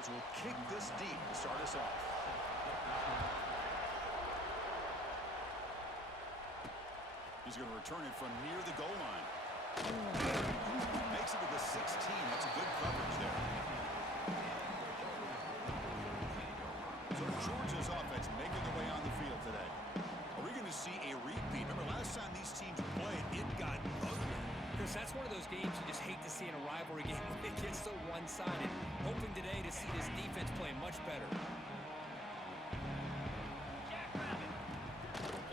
Bills will kick this deep to start us off. He's going to return it from near the goal line. Makes it to the 16. That's a good coverage there. So Georgia's offense making their way on the field today. Are we going to see a repeat? Remember, last time these teams played, it got ugly. Chris, that's one of those games you just hate to see in a rivalry game when it gets so one-sided. Hoping today to see this defense play much better.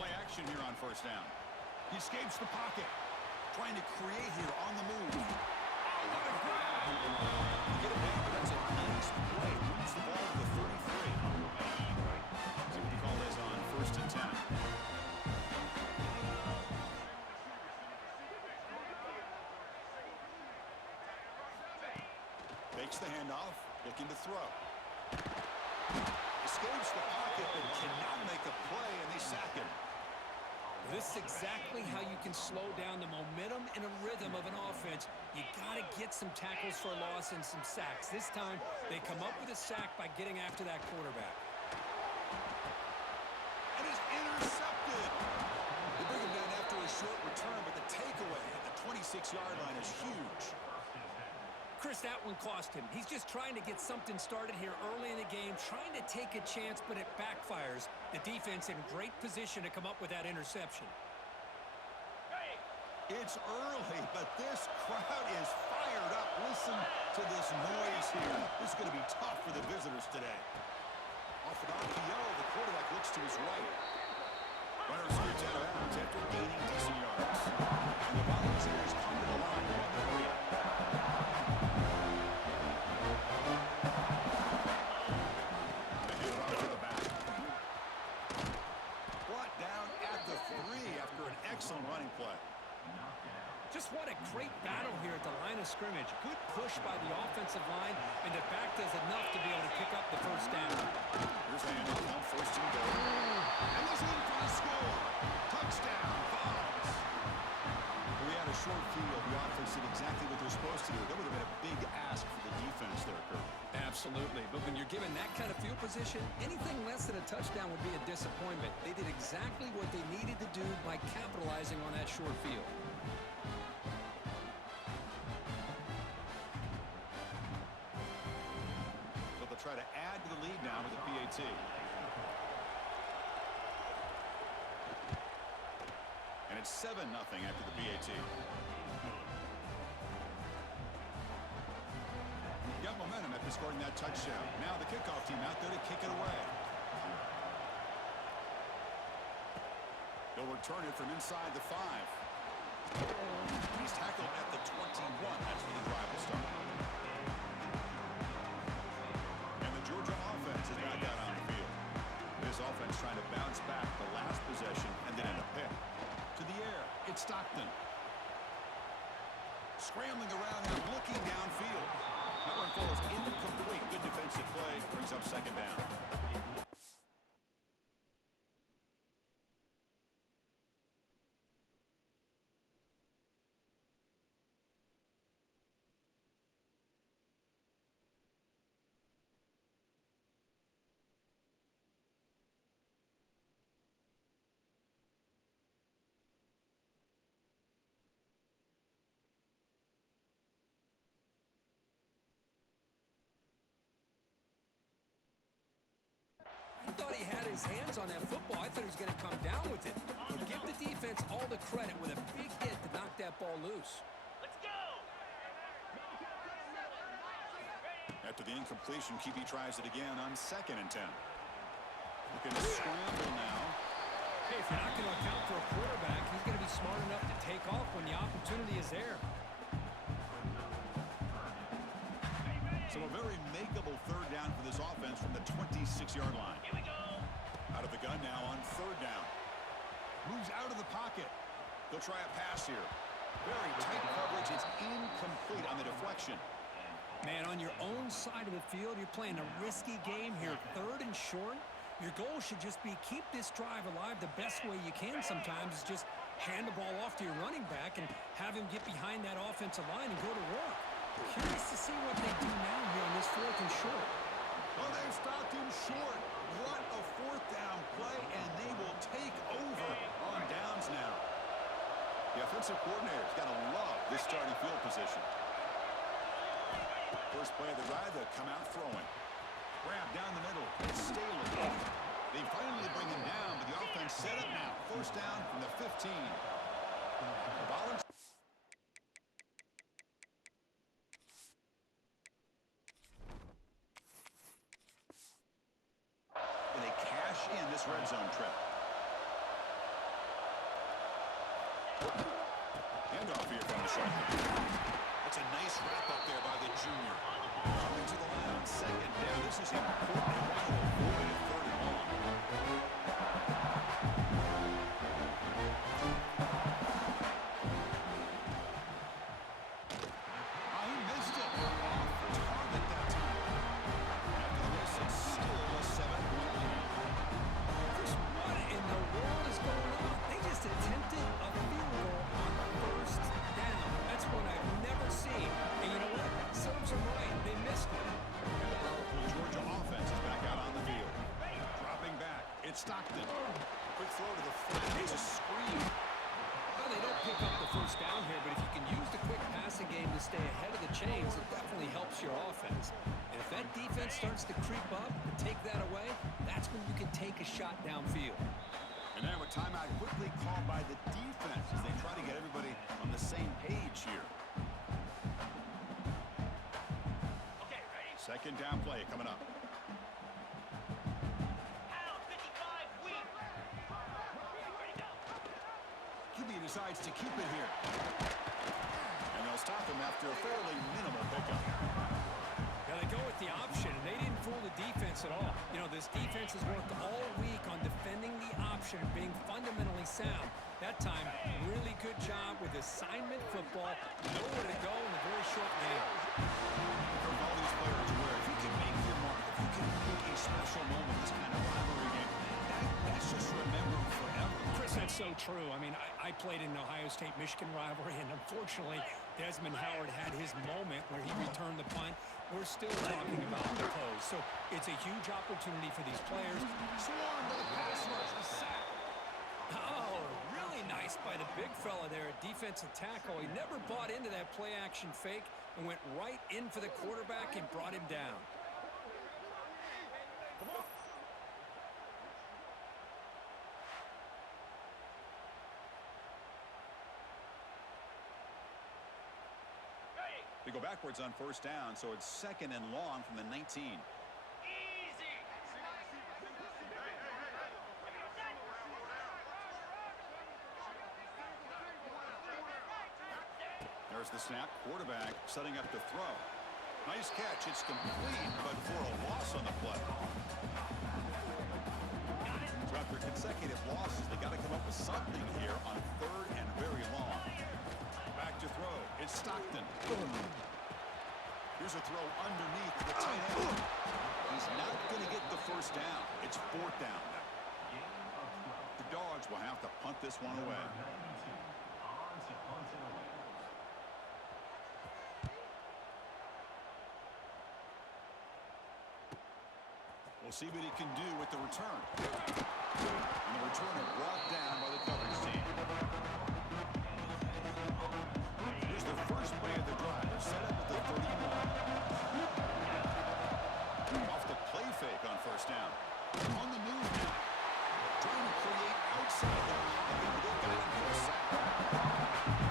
Play action here on first down. He escapes the pocket. Trying to create here on the move. Oh, what a grab! Get it back, but that's a nice play. Moves the ball to the 33. See what you call this on first and 10. Fakes the handoff, looking to throw. Escapes the pocket, but cannot make a play, and they sack him. This is exactly how you can slow down the momentum and a rhythm of an offense. You got to get some tackles for a loss and some sacks. This time, they come up with a sack by getting after that quarterback. And it's intercepted. They bring him down after a short return, but the takeaway at the 26-yard line is huge. Chris, that one cost him. He's just trying to get something started here early in the game, trying to take a chance, but it backfires. The defense in great position to come up with that interception. It's early, but this crowd is fired up. Listen to this noise here. This is going to be tough for the visitors today. Off an RPO, the quarterback looks to his right. Runner scoots out of bounds after gaining decent yards. And the Volunteers come to the line on the 3. Excellent running play. Just what a great battle here at the line of scrimmage. Good push by the offensive line, and the back does enough to be able to pick up the first down. Here's a handoff on first and goal. And he's in for the score. Touchdown, Vols. We had a short field. The offense did exactly what they're supposed to do. That would have been a big ask for the defense there, Kurt. Absolutely. But when you're given that kind of field position, anything less than a touchdown would be a disappointment. They did exactly what they needed to do by capitalizing on that short field. So they'll try to add to the lead now with the PAT. And it's 7-0 after the PAT. Got momentum after scoring that touchdown. Now the kickoff team out there to kick it away. They'll return it from inside the 5. He's tackled at the 21. That's where the drive will start. And the Georgia offense is back out on the field. This offense trying to bounce back the last possession and then in a pick. To the air, it's Stockton. Scrambling around and looking downfield. That one falls incomplete. Good defensive play. Brings up second down. I thought he had his hands on that football. I thought he was going to come down with it. But give the defense all the credit with a big hit to knock that ball loose. Let's go! After the incompletion, QB tries it again on 2nd and 10. Looking to scramble now. Hey, if you're not going to account for a quarterback, he's going to be smart enough to take off when the opportunity is there. So a very makeable third down for this offense from the 26-yard line. Here we go! Out of the gun now on 3rd down. Moves out of the pocket. They'll try a pass here. Very tight coverage. It's incomplete on the deflection. Man, on your own side of the field, you're playing a risky game here. 3rd and short. Your goal should just be keep this drive alive the best way you can sometimes is just hand the ball off to your running back and have him get behind that offensive line and go to work. Curious to see what they do now here on this 4th and short. Oh, they've stopped him short. What a fourth down play, and they will take over on downs now. The offensive coordinator's got to love this starting field position. First play of the drive, they'll come out throwing. Grab down the middle. It's Staley. They finally bring him down, but the offense set up now. First down from the 15. Rollins. And they cash in this red zone trip. Handoff here from the shotgun. That's a nice wrap up there by the junior. Coming to the line on second down. This is important. They want to avoid a third and long. He missed it. Off target that time. After the miss, it's still a 7-point lead. Chris, what in the world is going on? They just attempted a field goal on first down. That's what I've never seen. And you know what? Serves them right. They missed it. And the powerful Georgia offense is back out on the field. Dropping back. It's Stockton. Quick throw to the flat. It's a screen. Well, they don't pick up the first down here, but if you can use the quick passing game to stay ahead of the chains, it definitely helps your offense. And if that defense starts to creep up and take that away, that's when you can take a shot downfield. And now a timeout quickly called by the defense as they try to get everybody on the same page here. Okay, ready? Second down play coming up. Pound 55, weak. Ready, go. QB decides to keep it here. And they'll stop him after a fairly minimal pickup. Yeah, they go with the option, and they didn't fool the defense at all. You know, this defense has worked all week on defending the option, being fundamentally sound. That time, really good job with assignment football. Nowhere to go in a very short man. From all these players where if you can make your mark, if you can make a special moment, this kind of rivalry game, that's just remembered forever. Chris, that's so true. I mean, I played in an Ohio State-Michigan rivalry, and unfortunately, Desmond Howard had his moment where he returned the punt. We're still talking about the pose. So it's a huge opportunity for these players. Swarmed by the pass rush, the sack. Oh, really nice by the big fella there at defensive tackle. He never bought into that play-action fake and went right in for the quarterback and brought him down. They go backwards on first down, so it's second and long from the 19. Easy. There's the snap. Quarterback setting up the throw. Nice catch. It's complete, but for a loss on the play. So after consecutive losses, they got to come up with something here on third and very long. Back to throw. It's Stockton. Here's a throw underneath the tight end. He's not going to get the first down. It's fourth down now. The Dogs will have to punt this one away. We'll see what he can do with the return. And the returner brought down by the coverage team. Here's the first play of the drive. They're set up at the 31. Off the play fake on first down. On the move now. Trying to create outside the line. They've got him for a sack.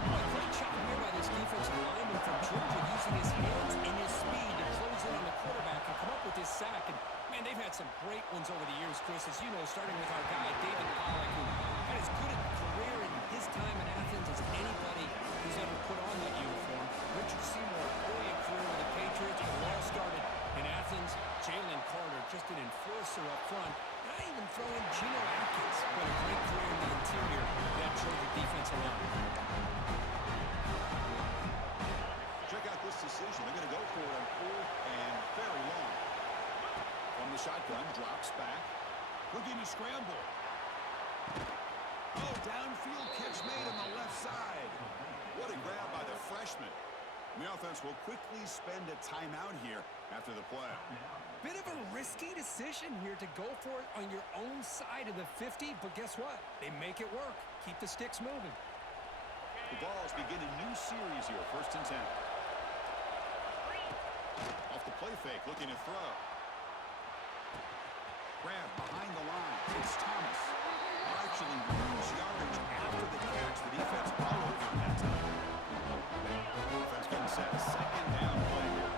Oh, a great job here by this defensive lineman from Georgia, using his hands and his speed to close in on the quarterback and come up with this sack. And, man, they've had some great ones over the years, Chris, as you know, starting with our guy, David Pollack, who had as good a career in his time in Athens as anybody who's ever put on that uniform. Richard Seymour, brilliant career with the Patriots, but it all started in Athens. Jalen Carter, just an enforcer up front. And I even throw in Geno Atkins, but a great career in the interior of that Georgia defensive line. Check out this decision. They're going to go for it on fourth and very long. From the shotgun, drops back. Looking to scramble. Oh, downfield catch made on the left side. What a grab by the freshman. And the offense will quickly spend a timeout here after the play. Bit of a risky decision here to go for it on your own side of the 50, but guess what? They make it work. Keep the sticks moving. The Vols begin a new series here, 1st and 10. Off the play fake, looking to throw. Grab behind the line. It's Thomas. Actually lose yardage after the catch. The defense all over him that time. Defense getting set. 2nd down play here.